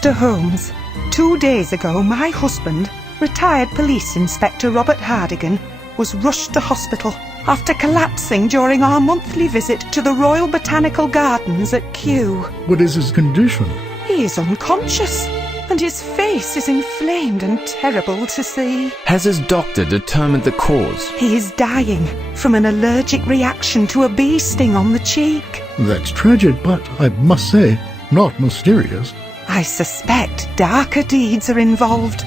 Mr. Holmes, 2 days ago my husband, retired police inspector Robert Hardigan, was rushed to hospital after collapsing during our monthly visit to the Royal Botanical Gardens at Kew. What is his condition? He is unconscious, and his face is inflamed and terrible to see. Has his doctor determined the cause? He is dying from an allergic reaction to a bee sting on the cheek. That's tragic, but I must say, not mysterious. I suspect darker deeds are involved.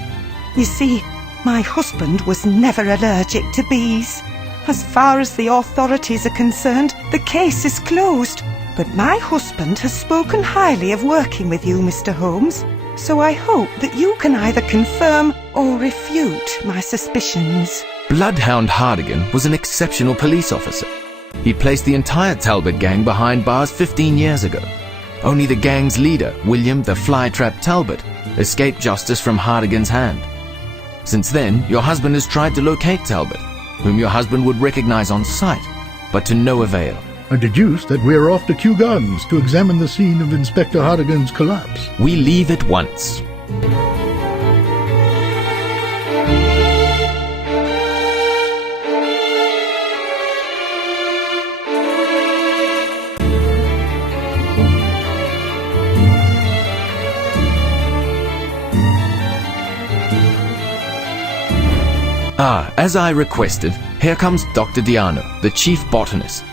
You see, my husband was never allergic to bees. As far as the authorities are concerned, the case is closed. But my husband has spoken highly of working with you, Mr. Holmes, so I hope that you can either confirm or refute my suspicions. Bloodhound Hardigan was an exceptional police officer. He placed the entire Talbot gang behind bars 15 years ago. Only the gang's leader, William the Flytrap Talbot, escaped justice from Hardigan's hand. Since then, your husband has tried to locate Talbot, whom your husband would recognize on sight, but to no avail. I deduce that we're off to Kew Gardens to examine the scene of Inspector Hardigan's collapse. We leave at once. As I requested, here comes Dr. Diano, the chief botanist.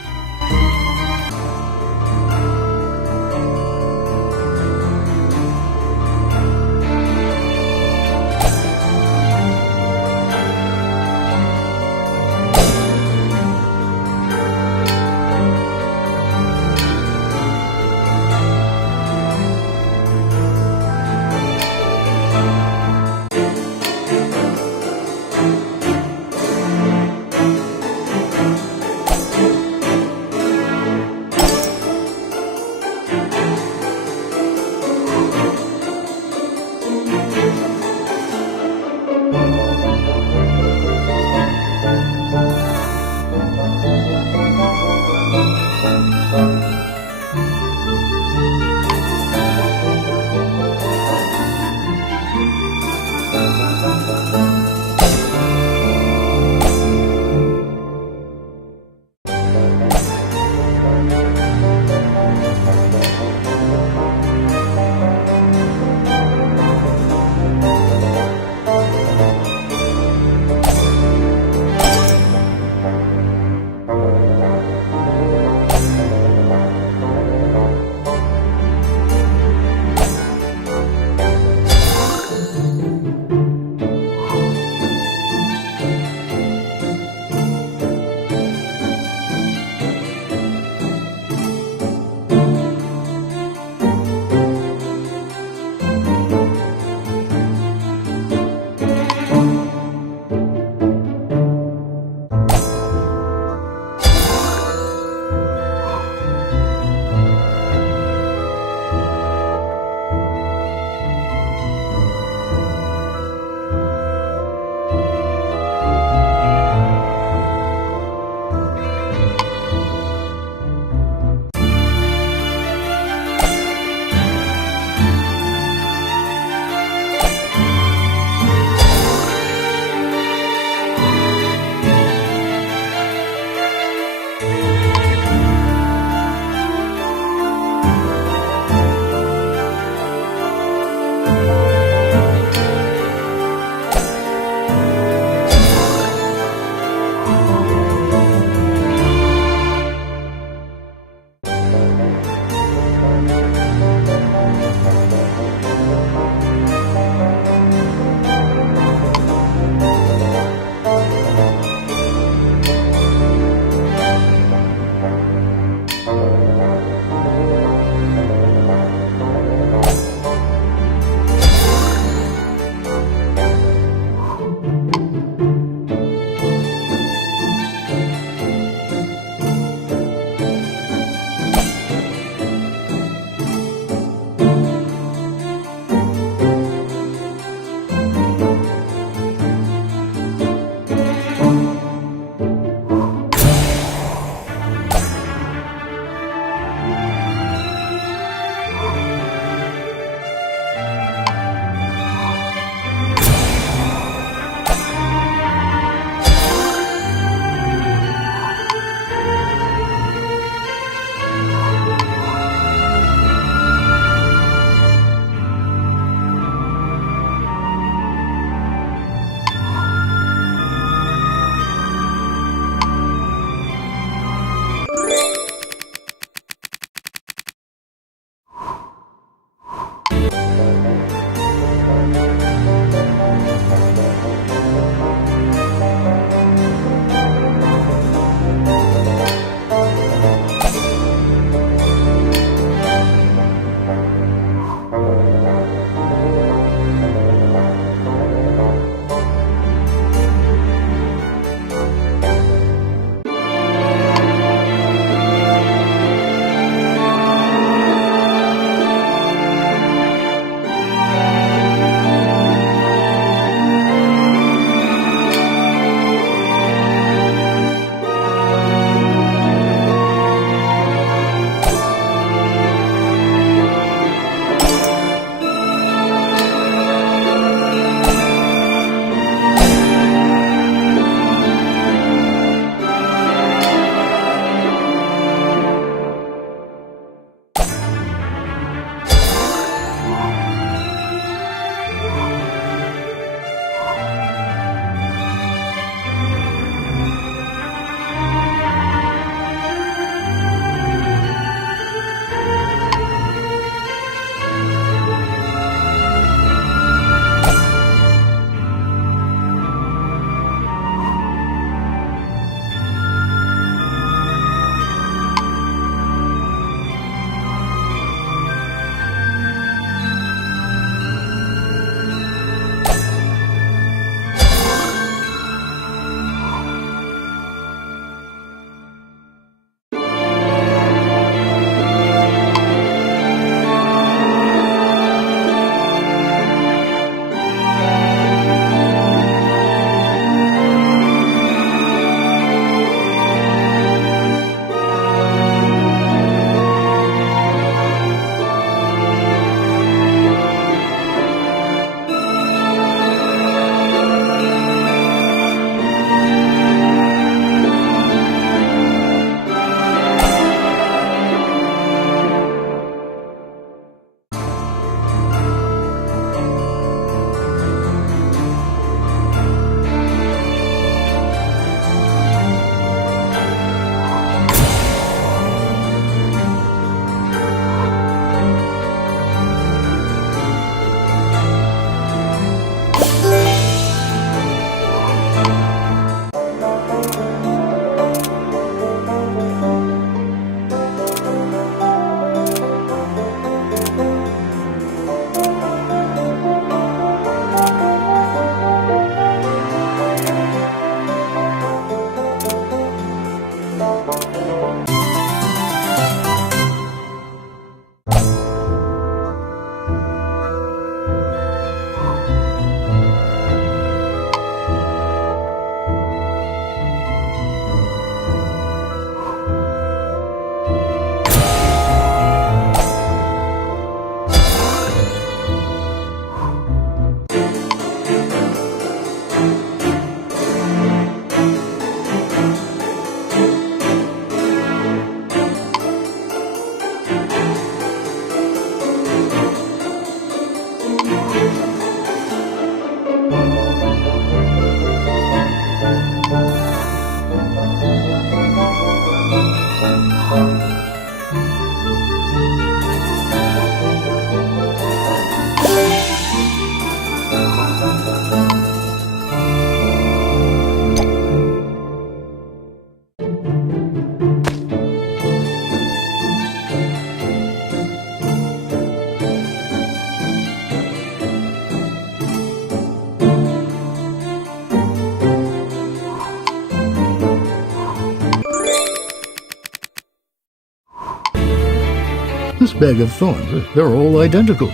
This bag of thorns, they're all identical.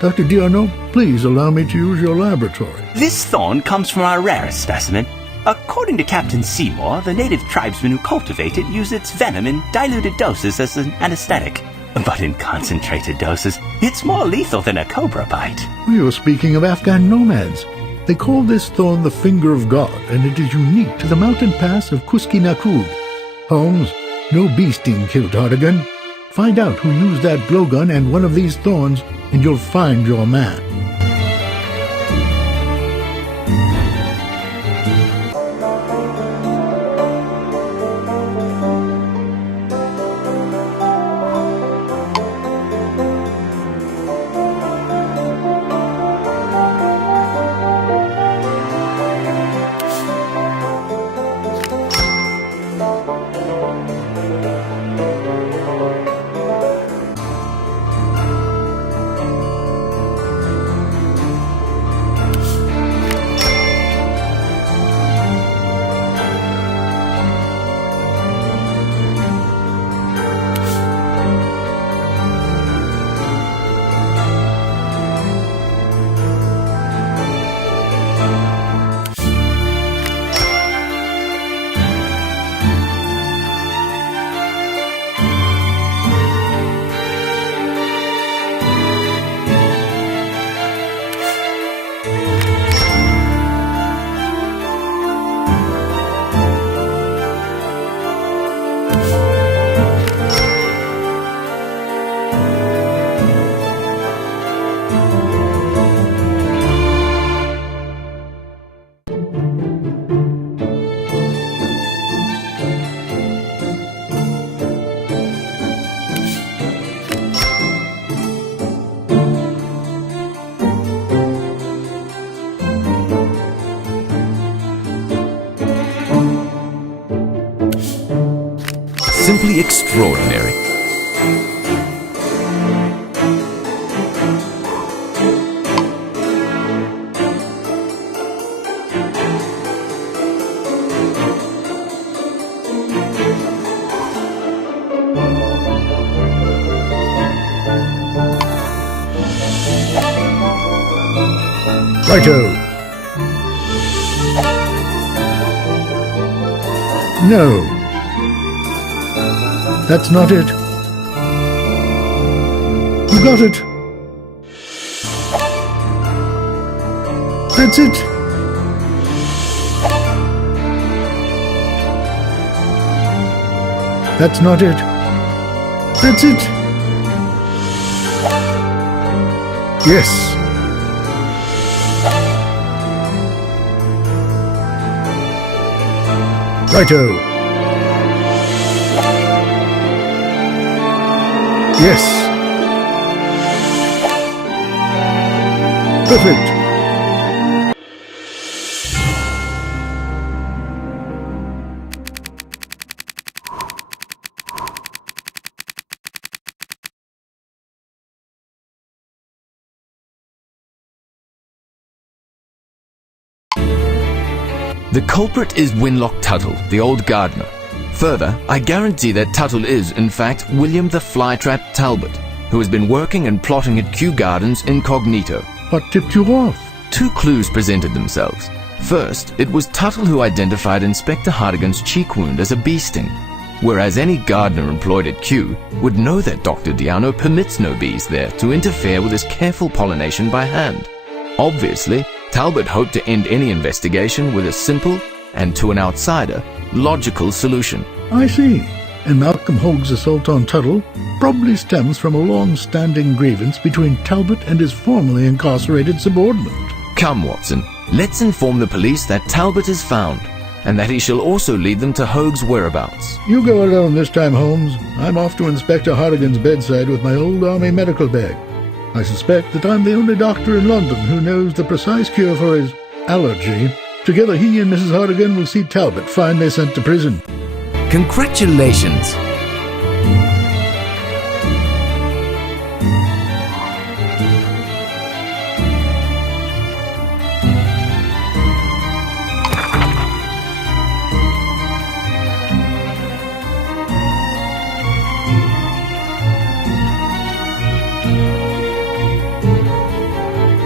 Dr. Diano, please allow me to use your laboratory. This thorn comes from our rarest specimen. According to Captain Seymour, the native tribesmen who cultivate it use its venom in diluted doses as an anesthetic. But in concentrated doses, it's more lethal than a cobra bite. We were speaking of Afghan nomads. They call this thorn the Finger of God, and it is unique to the mountain pass of Kuski Nakud. Holmes, no bee sting killed Hardigan. Find out who used that blowgun and one of these thorns, and you'll find your man. Simply extraordinary. Righto. No. That's not it. You got it. That's it. That's not it. That's it. Yes. Righto. Yes. Perfect. The culprit is Winlock Tuttle, the old gardener. Further, I guarantee that Tuttle is, in fact, William the Flytrap Talbot, who has been working and plotting at Kew Gardens incognito. What tipped you off? Two clues presented themselves. First, it was Tuttle who identified Inspector Hardigan's cheek wound as a bee sting, whereas any gardener employed at Kew would know that Dr. Diano permits no bees there to interfere with his careful pollination by hand. Obviously, Talbot hoped to end any investigation with a simple, and to an outsider, logical solution. I see. And Malcolm Hogg's assault on Tuttle probably stems from a long-standing grievance between Talbot and his formerly incarcerated subordinate. Come, Watson, let's inform the police that Talbot is found, and that he shall also lead them to Hogg's whereabouts. You go alone this time, Holmes. I'm off to Inspector Hardigan's bedside with my old army medical bag. I suspect that I'm the only doctor in London who knows the precise cure for his allergy. Together he and Mrs. Hardigan will see Talbot finally sent to prison. Congratulations!